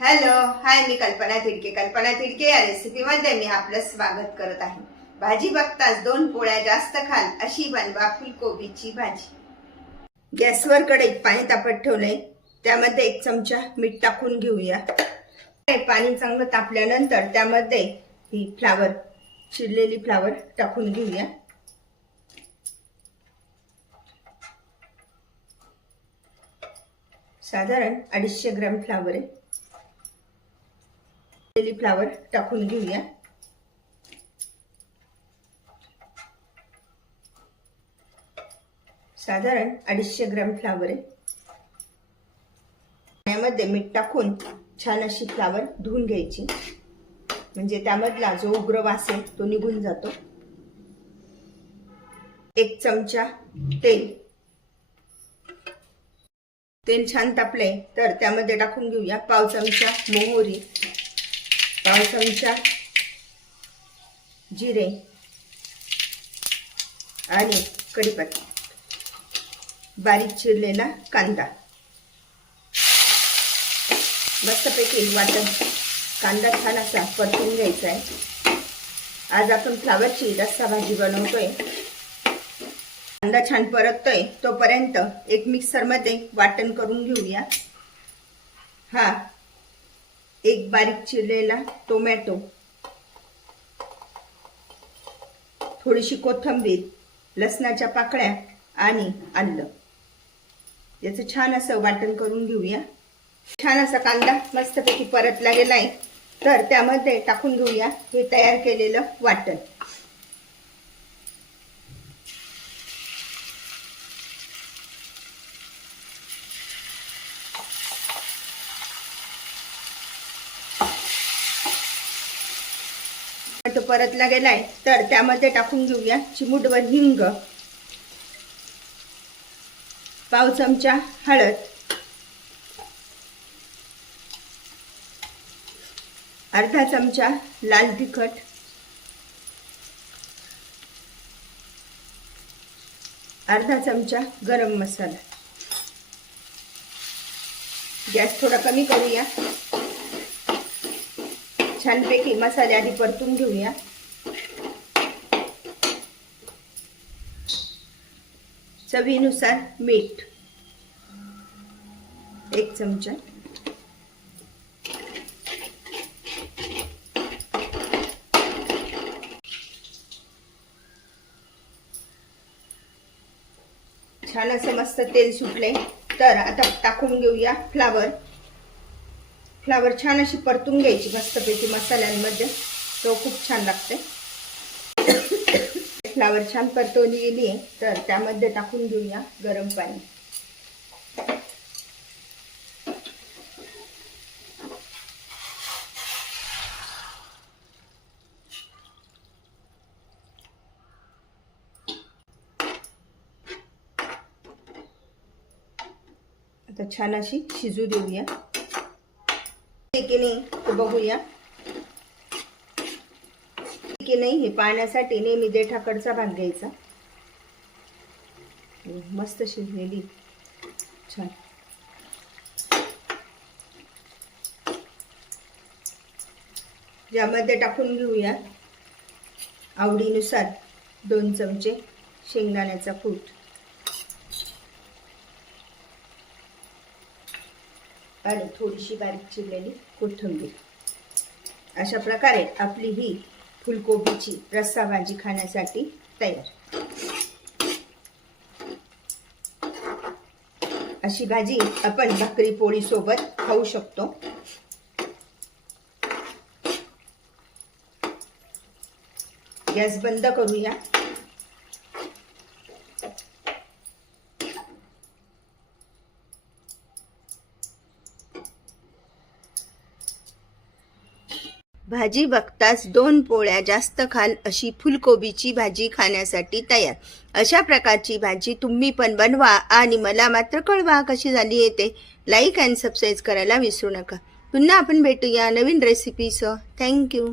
Hello hi, मी कल्पना तिडके. कल्पना तिडके या रेसिपीमध्ये मी आपलं स्वागत करत आहे. भाजी बघताच दोन पोळ्या जास्त खाल अशी बनवा फुलकोबीची भाजी. गॅसवर कढईत पाणी तापत ठेवलंय, त्यामध्ये 1 चमचा मीठ टाकून घेऊया. पाणी चांगलं तापल्यानंतर त्यामध्ये ही फ्लावर, चिरलेली फ्लावर टाकून घेऊया. साधारण 250 ग्रॅम फ्लावर आहे. फ्लावर टाकून घेऊया. साधारण 250 ग्रॅम फ्लावर आहे. यामध्ये मीठ टाकून छान अशी फ्लावर धुवून घ्यायची, म्हणजे त्यामधला जो उग्र वास आहे तो निघून जातो. 1 चमचा तेल छान तापले तर त्यामध्ये टाकून घेऊया पाव चमचा मोहरी, पाव चमचा जिरे आणि कढीपत्ता, बारीक चिरलेला कांदा. मस्तपैकी वाटण कांदा छान असा परतून घ्यायचा आहे. आज आपण फ्लावरची रस्सा भाजी बनवतोय. कांदा छान परततोय तोपर्यंत एक मिक्सरमध्ये वाटण करून घेऊया. हा एक बारीक चिरलेला टोमॅटो, थोडीशी कोथिंबीर, लसणाच्या पाकळ्या आणि आलं, याचं छान असं वाटण करून घेऊया. छान असा कांदा मस्तपैकी परतला गेलाय तर त्यामध्ये टाकून घेऊया हे तयार केलेलं वाटण. परतला गेलाय तर त्यामध्ये टाकून घेऊया चिमूटभर हिंग, पाव चमचा हळद, अर्धा चमचा लाल तिखट, अर्धा चमचा गरम मसाला. गॅस थोडा कमी करूया. छानपैकी मसाले आधी परतून घेऊया. चवीनुसार मीठ 1 चमचा, छान असं मस्त तेल सुटले तर आता टाकून घेऊया फ्लावर. फ्लावर छान अशी परतून घ्यायची मस्तपैकी मसाल्यांमध्ये, तो खूप छान लागते. फ्लावर छान परतवली गेली आहे तर त्यामध्ये टाकून घेऊया गरम पाणी. आता छान अशी शिजू देऊया. की नाही बघूया की नाही हे पाण्यासाठी नेहमी देठाकडचा भाग घ्यायचा. मस्त शिजलेली छान. ज्यामध्ये टाकून घेऊया आवडीनुसार 2 चमचे शेंगदाण्याचा कूट आणि थोडीशी बारीक चिरलेली कोथिंबीर. अशा प्रकारे आपली ही फुलकोबीची रस्सा भाजी खाण्यासाठी तयार. अशी भाजी आपण भाकरी पोळी सोबत खाऊ शकतो. गॅस बंद करूया. भाजी बघताच दोन पोळ्या जास्त खाल अशी फुलकोबीची भाजी खाण्यासाठी तयार. अशा प्रकारची भाजी तुम्ही पण बनवा आणि मला मात्र कळवा कशी झाली आहे. लाईक अँड सबस्क्राईब करायला विसरू नका. पुन्हा आपण भेटूया नवीन रेसिपीसह. थँक्यू.